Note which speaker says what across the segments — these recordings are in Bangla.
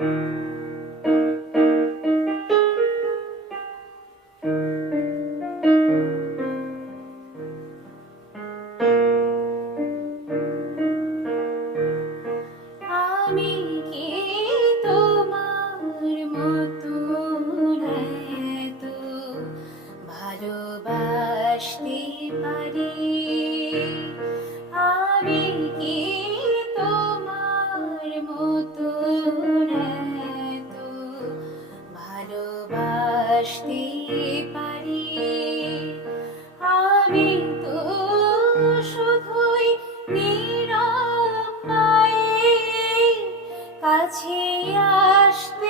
Speaker 1: আমি পারি। আমি তো শুধুই কাছে আসতে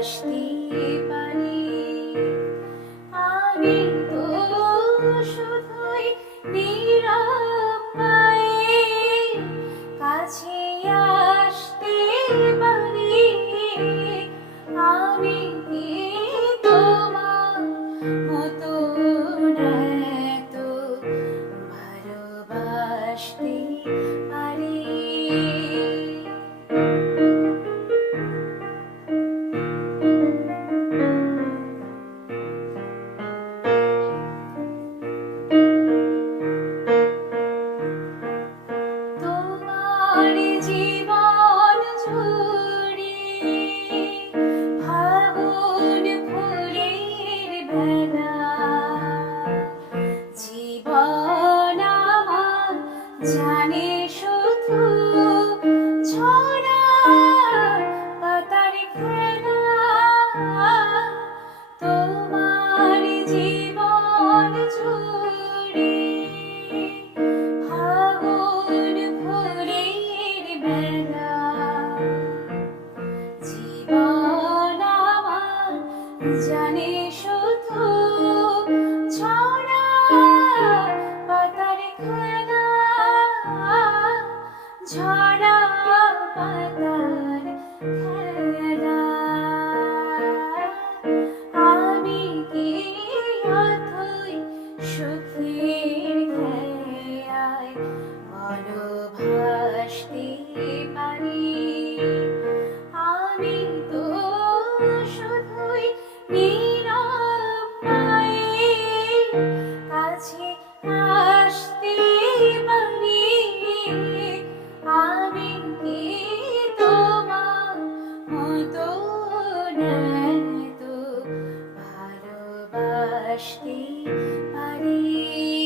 Speaker 1: হাসতে পারি। আমি তো শুধুই নিরপায়ে কাছে আসতে পারি। আমি তোমার মতো এত ভালোবাসতে পারি? জানে শুধু ছড়া পাতার খেলা। তোমার জীবন জুড়ে ফাগুন ফুলের বেলা। জীবন আমার জানে ঝরা পাতার খেলা আমি সুখের খেয়ায় ভালোবাসতে পারি? আমি তো শুধুই নিরপায়ে কাছে এত ভালোবাসতে পারি।